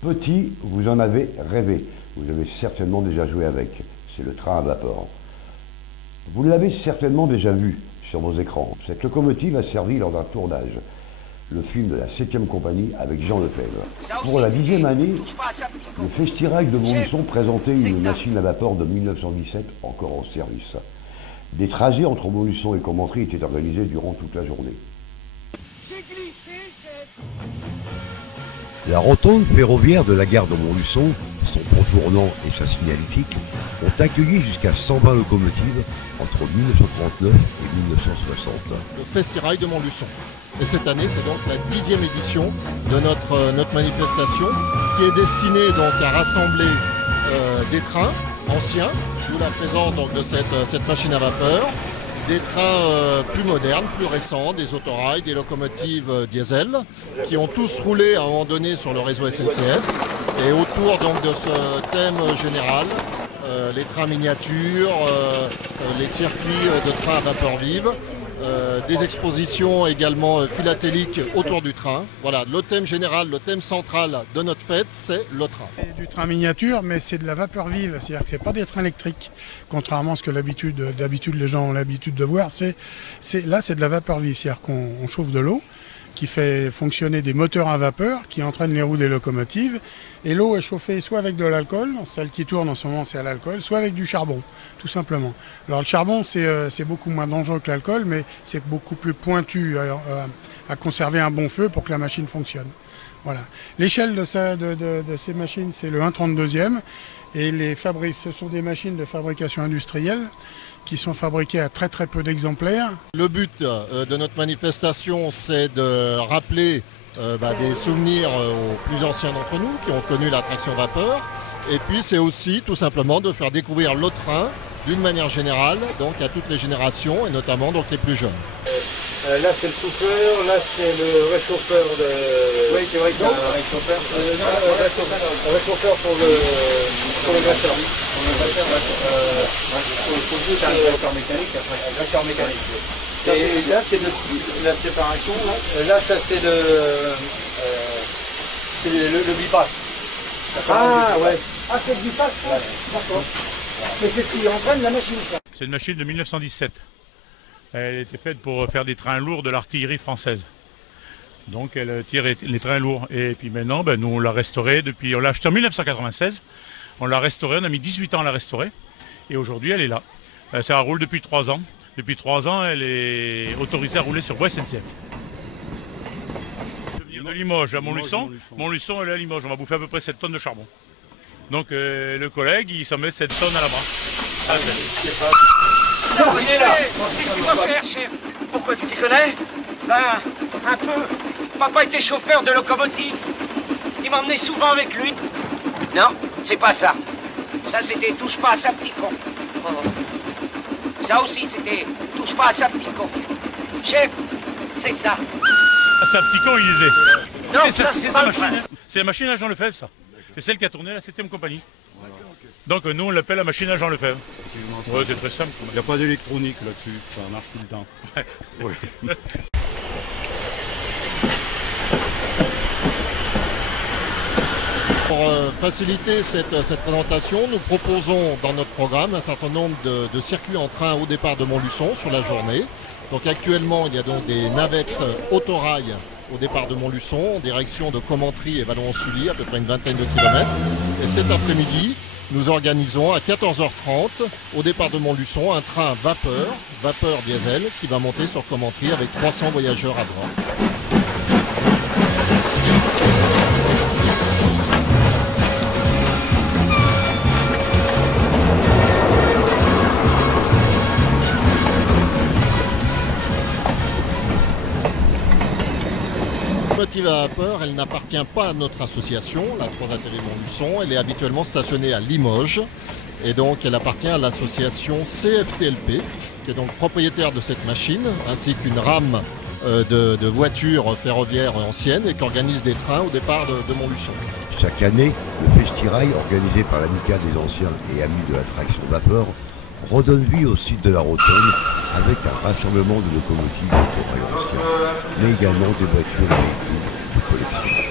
Petit, vous en avez rêvé. Vous avez certainement déjà joué avec. C'est le train à vapeur. Vous l'avez certainement déjà vu sur vos écrans. Cette locomotive a servi lors d'un tournage, le film de la 7e compagnie avec Jean Lefebvre. Pour la 10e année, le Festirail de Montluçon présentait une machine à vapeur de 1917 encore en service. Des trajets entre Montluçon et Commentry étaient organisés durant toute la journée. La rotonde ferroviaire de la gare de Montluçon, son pont tournant et sa signalétique ont accueilli jusqu'à 120 locomotives entre 1939 et 1960. Le Festirail de Montluçon. Et cette année, c'est donc la 10e édition de notre manifestation qui est destinée donc à rassembler des trains anciens, d'où la présence donc de cette machine à vapeur, des trains plus modernes, plus récents, des autorails, des locomotives diesel, qui ont tous roulé à un moment donné sur le réseau SNCF. Et autour donc de ce thème général, les trains miniatures, les circuits de trains à vapeur vive, des expositions également philatéliques autour du train. Voilà, le thème général, le thème central de notre fête, c'est le train. C'est du train miniature, mais c'est de la vapeur vive, c'est-à-dire que ce n'est pas des trains électriques, contrairement à ce que d'habitude les gens ont l'habitude de voir. Là, c'est de la vapeur vive, c'est-à-dire qu'on chauffe de l'eau, qui fait fonctionner des moteurs à vapeur, qui entraînent les roues des locomotives. Et l'eau est chauffée soit avec de l'alcool, celle qui tourne en ce moment c'est à l'alcool, soit avec du charbon, tout simplement. Alors le charbon c'est beaucoup moins dangereux que l'alcool, mais c'est beaucoup plus pointu à conserver un bon feu pour que la machine fonctionne. Voilà. L'échelle de ces machines c'est le 1/32e et ce sont des machines de fabrication industrielle qui sont fabriquées à très peu d'exemplaires. Le but de notre manifestation c'est de rappeler des souvenirs aux plus anciens d'entre nous qui ont connu l'attraction vapeur. Et puis c'est aussi tout simplement de faire découvrir le train d'une manière générale donc à toutes les générations et notamment donc les plus jeunes. Là c'est le souffleur, là c'est le réchauffeur de... Oui c'est vrai qu'il y a un réchauffeur. Un réchauffeur pour le glaçeur. Pour le glaçeur, c'est un glaçeur mécanique après. Un glaçeur mécanique. Et là c'est la séparation, là ça c'est le bipass. Ah ouais. Ah c'est le bipass ça. D'accord. Mais c'est ce qui entraîne la machine ça. C'est une machine de 1917. Elle était faite pour faire des trains lourds de l'artillerie française. Donc elle tire les trains lourds. Et puis maintenant, nous on l'a restaurée depuis. On l'a achetée en 1996. On l'a restaurée, on a mis 18 ans à la restaurer. Et aujourd'hui elle est là. Ça roule depuis 3 ans. Depuis 3 ans, elle est autorisée à rouler sur voie SNCF. De Limoges à Montluçon. Montluçon, elle est à Limoges. On va bouffer à peu près 7 tonnes de charbon. Donc le collègue, il s'en met 7 tonnes à la main. Il est là. Qu'est-ce qu'il va faire, chef? Pourquoi tu t'y connais? Ben, un peu. Papa était chauffeur de locomotive. Il m'emmenait souvent avec lui. Non, c'est pas ça. Ça, c'était touche pas à ça, petit con. Ça aussi, c'était touche pas à ça, petit con. Chef, c'est ça. Ah, c'est un petit con, il disait. Non, ça, c'est pas le machine. C'est la machine à Jean Lefebvre, ça. C'est celle qui a tourné la 7e compagnie. Donc nous, on l'appelle la machine à Jean Lefebvre. Ouais, c'est très simple. Il n'y a pas d'électronique là-dessus, ça marche tout le temps. Ouais. Pour faciliter cette présentation, nous proposons dans notre programme un certain nombre de circuits en train au départ de Montluçon sur la journée. Donc actuellement, il y a donc des navettes autorail au départ de Montluçon, en direction de Commentry et Vallon-en-Sully, à peu près une vingtaine de kilomètres. Et cet après-midi, nous organisons à 14h30, au départ de Montluçon, un train vapeur diesel, qui va monter sur Commentry avec 300 voyageurs à bord. La locomotive à vapeur, elle n'appartient pas à notre association, la 3 Ateliers Montluçon. Elle est habituellement stationnée à Limoges et donc elle appartient à l'association CFTLP, qui est donc propriétaire de cette machine, ainsi qu'une rame de voitures ferroviaires anciennes et qui organise des trains au départ de Montluçon. Chaque année, le Festirail, organisé par l'Amicale des anciens et amis de l'attraction vapeur, redonne vie au site de la Rotonde avec un rassemblement de locomotives et autorails anciens, mais également des voitures et véhicules de collection.